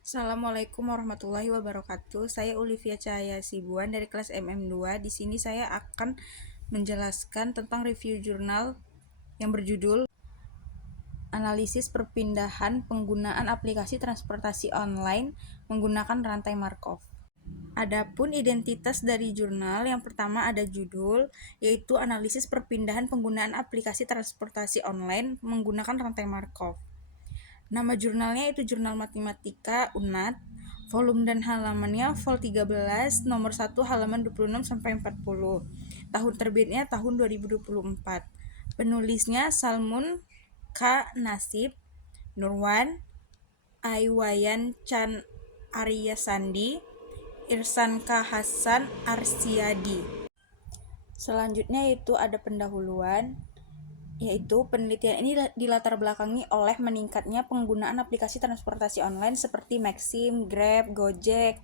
Assalamualaikum warahmatullahi wabarakatuh. Saya Olivia Cahaya Sibuan dari kelas MM2. Di sini saya akan menjelaskan tentang review jurnal yang berjudul Analisis Perpindahan Penggunaan Aplikasi Transportasi Online Menggunakan Rantai Markov. Adapun identitas dari jurnal, yang pertama ada judul, yaitu Analisis Perpindahan Penggunaan Aplikasi Transportasi Online Menggunakan Rantai Markov. Nama jurnalnya itu Jurnal Matematika UNAD, volume dan halamannya vol 13, nomor 1 halaman 26 sampai 40. Tahun terbitnya tahun 2024. Penulisnya Salmun K. Nasib, Nurwan, Aiwayan Chan Arya Sandi, Irsan K. Hasan Arsiadi. Selanjutnya itu ada pendahuluan, yaitu penelitian ini dilatar belakangi oleh meningkatnya penggunaan aplikasi transportasi online seperti Maxim, Grab, Gojek,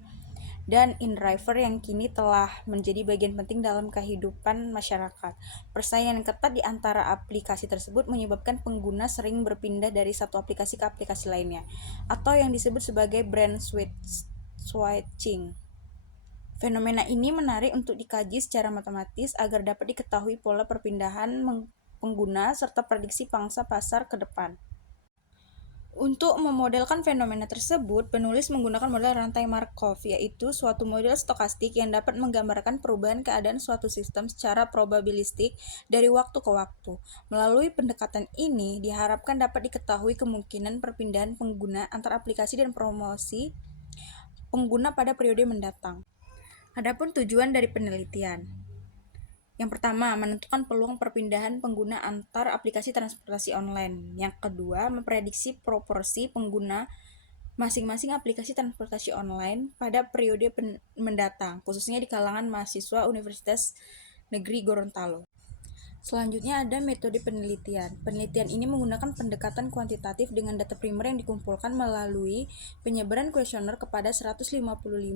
dan InDriver yang kini telah menjadi bagian penting dalam kehidupan masyarakat. Persaingan ketat di antara aplikasi tersebut menyebabkan pengguna sering berpindah dari satu aplikasi ke aplikasi lainnya, atau yang disebut sebagai brand switching. Fenomena ini menarik untuk dikaji secara matematis agar dapat diketahui pola perpindahan pengguna serta prediksi pangsa pasar ke depan. Untuk memodelkan fenomena tersebut, penulis menggunakan model rantai Markov, yaitu suatu model stokastik yang dapat menggambarkan perubahan keadaan suatu sistem secara probabilistik dari waktu ke waktu. Melalui pendekatan ini, diharapkan dapat diketahui kemungkinan perpindahan pengguna antar aplikasi dan promosi pengguna pada periode mendatang. Adapun tujuan dari penelitian. Yang pertama, menentukan peluang perpindahan pengguna antar aplikasi transportasi online. Yang kedua, memprediksi proporsi pengguna masing-masing aplikasi transportasi online pada periode mendatang, khususnya di kalangan mahasiswa Universitas Negeri Gorontalo. Selanjutnya ada metode penelitian. Penelitian ini menggunakan pendekatan kuantitatif dengan data primer yang dikumpulkan melalui penyebaran kuesioner kepada 155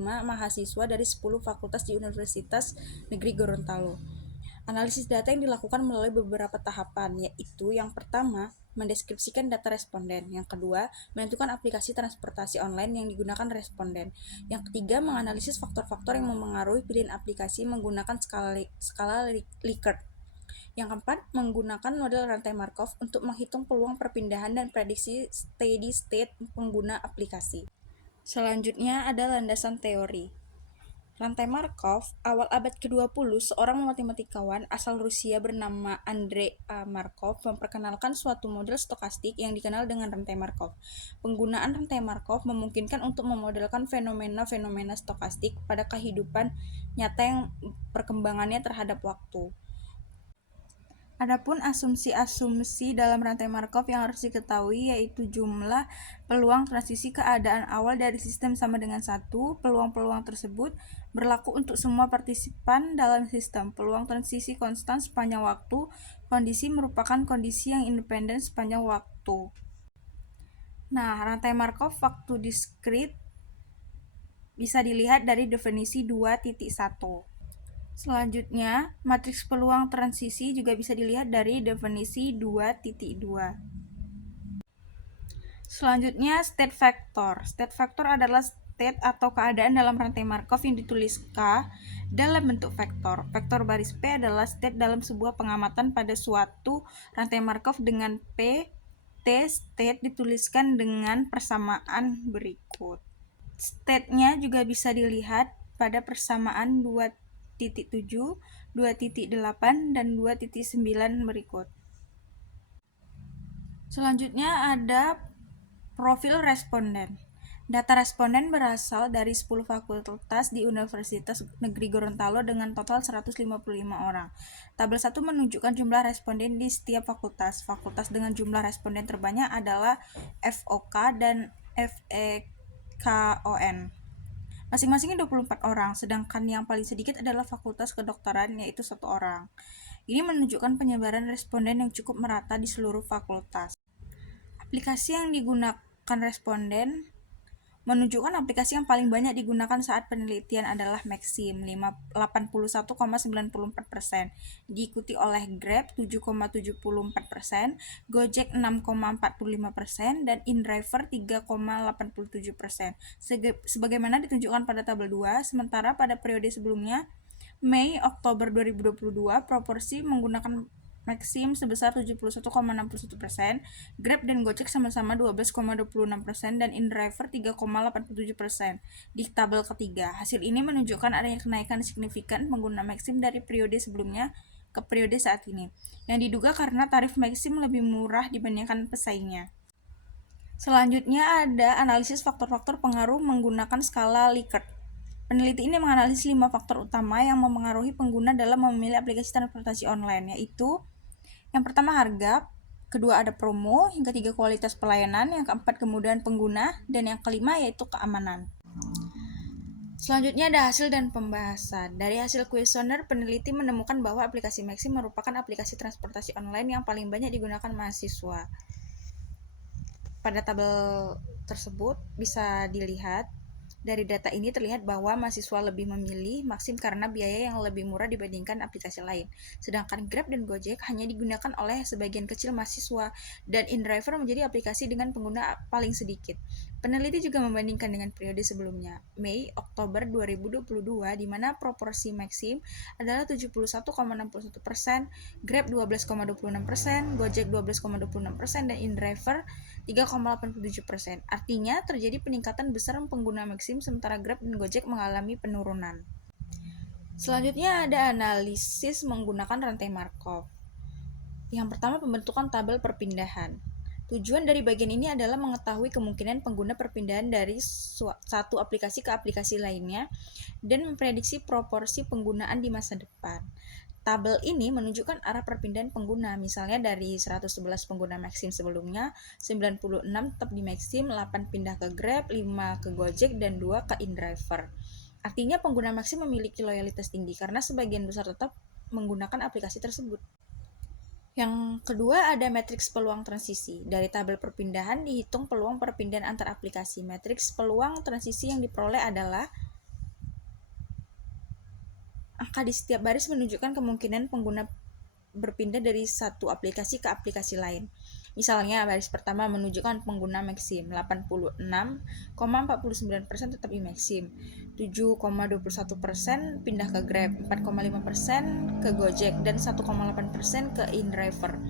mahasiswa dari 10 fakultas di Universitas Negeri Gorontalo. Analisis data yang dilakukan melalui beberapa tahapan, yaitu yang pertama, mendeskripsikan data responden. Yang kedua, menentukan aplikasi transportasi online yang digunakan responden. Yang ketiga, menganalisis faktor-faktor yang memengaruhi pilihan aplikasi menggunakan skala Likert. Yang keempat, menggunakan model rantai Markov untuk menghitung peluang perpindahan dan prediksi steady state pengguna aplikasi. Selanjutnya ada landasan teori. Rantai Markov, awal abad ke-20, seorang matematikawan asal Rusia bernama Andrei A. Markov memperkenalkan suatu model stokastik yang dikenal dengan rantai Markov. Penggunaan rantai Markov memungkinkan untuk memodelkan fenomena-fenomena stokastik pada kehidupan nyata yang perkembangannya terhadap waktu. Adapun asumsi-asumsi dalam rantai Markov yang harus diketahui yaitu jumlah peluang transisi keadaan awal dari sistem sama dengan 1. Peluang-peluang tersebut berlaku untuk semua partisipan dalam sistem. Peluang transisi konstan sepanjang waktu. Kondisi merupakan kondisi yang independen sepanjang waktu. Nah, rantai Markov waktu diskrit bisa dilihat dari definisi 2.1. Selanjutnya, matriks peluang transisi juga bisa dilihat dari definisi 2.2. Selanjutnya, state vector. State vector adalah state atau keadaan dalam rantai Markov yang ditulis K dalam bentuk vektor. Vektor baris P adalah state dalam sebuah pengamatan pada suatu rantai Markov dengan P. T state dituliskan dengan persamaan berikut. State-nya juga bisa dilihat pada persamaan 2.7, 2.8, dan 2.9 berikut. Selanjutnya ada profil responden. Data responden berasal dari 10 fakultas di Universitas Negeri Gorontalo dengan total 155 orang. Tabel 1 menunjukkan jumlah responden di setiap fakultas. Fakultas dengan jumlah responden terbanyak adalah FOK dan FEKON. Masing-masingnya 24 orang, sedangkan yang paling sedikit adalah Fakultas Kedokteran, yaitu 1 orang. Ini menunjukkan penyebaran responden yang cukup merata di seluruh fakultas. Aplikasi yang digunakan responden menunjukkan aplikasi yang paling banyak digunakan saat penelitian adalah Maxim 81,94%, diikuti oleh Grab 7,74%, Gojek 6,45%, dan InDriver 3,87%. Sebagaimana ditunjukkan pada tabel 2, sementara pada periode sebelumnya Mei-Oktober 2022 proporsi menggunakan Maxim sebesar 71,61%, Grab dan Gojek sama-sama 12,26%, dan InDriver 3,87%. Di tabel ketiga, hasil ini menunjukkan adanya kenaikan signifikan pengguna Maxim dari periode sebelumnya ke periode saat ini, yang diduga karena tarif Maxim lebih murah dibandingkan pesaingnya. Selanjutnya ada analisis faktor-faktor pengaruh menggunakan skala Likert. Peneliti ini menganalisis 5 faktor utama yang mempengaruhi pengguna dalam memilih aplikasi transportasi online, yaitu yang pertama harga, kedua ada promo, yang ketiga kualitas pelayanan, yang keempat kemudahan pengguna, dan yang kelima yaitu keamanan. Selanjutnya ada hasil dan pembahasan. Dari hasil kuesioner, peneliti menemukan bahwa aplikasi Maxim merupakan aplikasi transportasi online yang paling banyak digunakan mahasiswa. Pada tabel tersebut bisa dilihat, dari data ini terlihat bahwa mahasiswa lebih memilih Maxim karena biaya yang lebih murah dibandingkan aplikasi lain. Sedangkan Grab dan Gojek hanya digunakan oleh sebagian kecil mahasiswa, dan InDriver menjadi aplikasi dengan pengguna paling sedikit. Peneliti juga membandingkan dengan periode sebelumnya, Mei-Oktober 2022, di mana proporsi Maxim adalah 71,61%, Grab 12,26%, Gojek 12,26%, dan InDriver 3,87%. Artinya terjadi peningkatan besar pengguna Maxim sementara Grab dan Gojek mengalami penurunan. Selanjutnya ada analisis menggunakan rantai Markov. Yang pertama, pembentukan tabel perpindahan. Tujuan dari bagian ini adalah mengetahui kemungkinan pengguna perpindahan dari satu aplikasi ke aplikasi lainnya dan memprediksi proporsi penggunaan di masa depan. Tabel ini menunjukkan arah perpindahan pengguna, misalnya dari 111 pengguna Maxim sebelumnya, 96 tetap di Maxim, 8 pindah ke Grab, 5 ke Gojek, dan 2 ke InDriver. Artinya pengguna Maxim memiliki loyalitas tinggi karena sebagian besar tetap menggunakan aplikasi tersebut. Yang kedua ada matriks peluang transisi. Dari tabel perpindahan dihitung peluang perpindahan antar aplikasi. Matriks peluang transisi yang diperoleh adalah angka di setiap baris menunjukkan kemungkinan pengguna berpindah dari satu aplikasi ke aplikasi lain. Misalnya, baris pertama menunjukkan pengguna Maxim, 86,49% tetap di Maxim, 7,21% pindah ke Grab, 4,5% ke Gojek, dan 1,8% ke InDriver.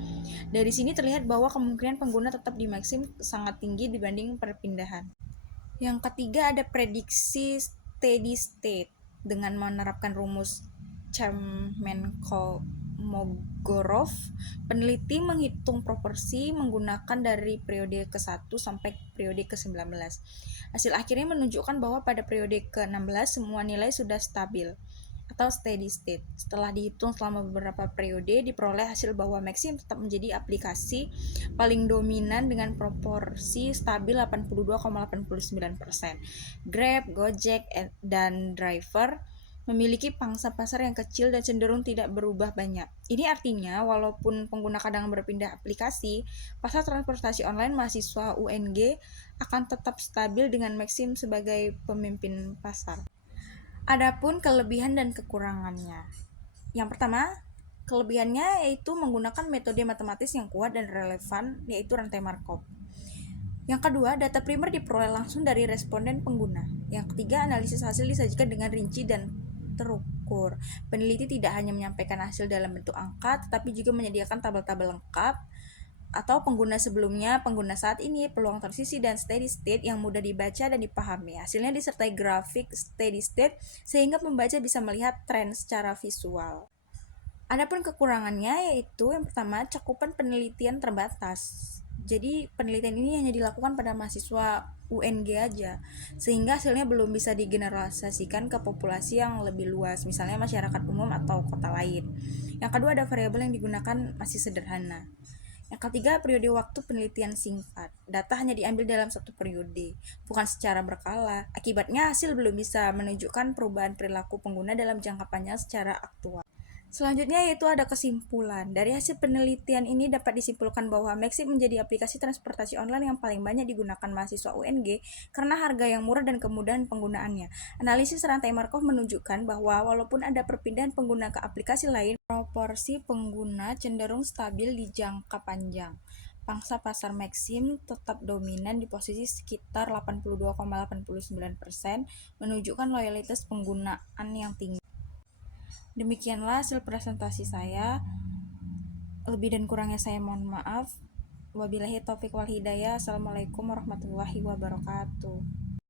Dari sini terlihat bahwa kemungkinan pengguna tetap di Maxim sangat tinggi dibanding perpindahan. Yang ketiga ada prediksi steady state. Dengan menerapkan rumus Chemmenkoff-Mogorov, peneliti menghitung proporsi menggunakan dari periode ke-1 sampai periode ke-19. Hasil akhirnya menunjukkan bahwa pada periode ke-16 semua nilai sudah stabil atau steady state. Setelah dihitung selama beberapa periode, diperoleh hasil bahwa Maxim tetap menjadi aplikasi paling dominan dengan proporsi stabil 82,89%. Grab, Gojek, dan Driver memiliki pangsa pasar yang kecil dan cenderung tidak berubah banyak. Ini artinya, walaupun pengguna kadang berpindah aplikasi, pasar transportasi online mahasiswa UNG akan tetap stabil dengan Maxim sebagai pemimpin pasar. Adapun kelebihan dan kekurangannya. Yang pertama, kelebihannya yaitu menggunakan metode matematis yang kuat dan relevan, yaitu rantai Markov. Yang kedua, data primer diperoleh langsung dari responden pengguna. Yang ketiga, analisis hasil disajikan dengan rinci dan terukur. Peneliti tidak hanya menyampaikan hasil dalam bentuk angka, tetapi juga menyediakan tabel-tabel lengkap atau pengguna sebelumnya, pengguna saat ini, peluang transisi, dan steady state yang mudah dibaca dan dipahami. Hasilnya disertai grafik steady state sehingga pembaca bisa melihat tren secara visual. Adapun kekurangannya yaitu yang pertama, cakupan penelitian terbatas. Jadi penelitian ini hanya dilakukan pada mahasiswa UNG aja, sehingga hasilnya belum bisa digeneralisasikan ke populasi yang lebih luas, misalnya masyarakat umum atau kota lain. Yang kedua, ada variabel yang digunakan masih sederhana. Yang ketiga, periode waktu penelitian singkat. Data hanya diambil dalam satu periode, bukan secara berkala. Akibatnya, hasil belum bisa menunjukkan perubahan perilaku pengguna dalam jangka panjang secara aktual. Selanjutnya yaitu ada kesimpulan. Dari hasil penelitian ini dapat disimpulkan bahwa Maxim menjadi aplikasi transportasi online yang paling banyak digunakan mahasiswa UNG karena harga yang murah dan kemudahan penggunaannya. Analisis rantai Markov menunjukkan bahwa walaupun ada perpindahan pengguna ke aplikasi lain, proporsi pengguna cenderung stabil di jangka panjang. Pangsa pasar Maxim tetap dominan di posisi sekitar 82,89%, menunjukkan loyalitas penggunaan yang tinggi. Demikianlah hasil presentasi saya. Lebih dan kurangnya saya mohon maaf. Wabillahi taufik wal hidayah. Assalamualaikum warahmatullahi wabarakatuh.